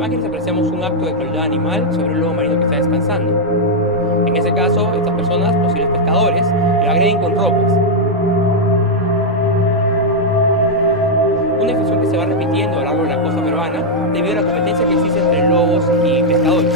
imágenes apreciamos un acto de crueldad animal sobre un lobo marino que está descansando. En ese caso, estas personas, posibles pescadores, lo agreden con rocas. Una expresión que se va repitiendo a lo largo de la costa peruana debido a la competencia que existe entre lobos y pescadores.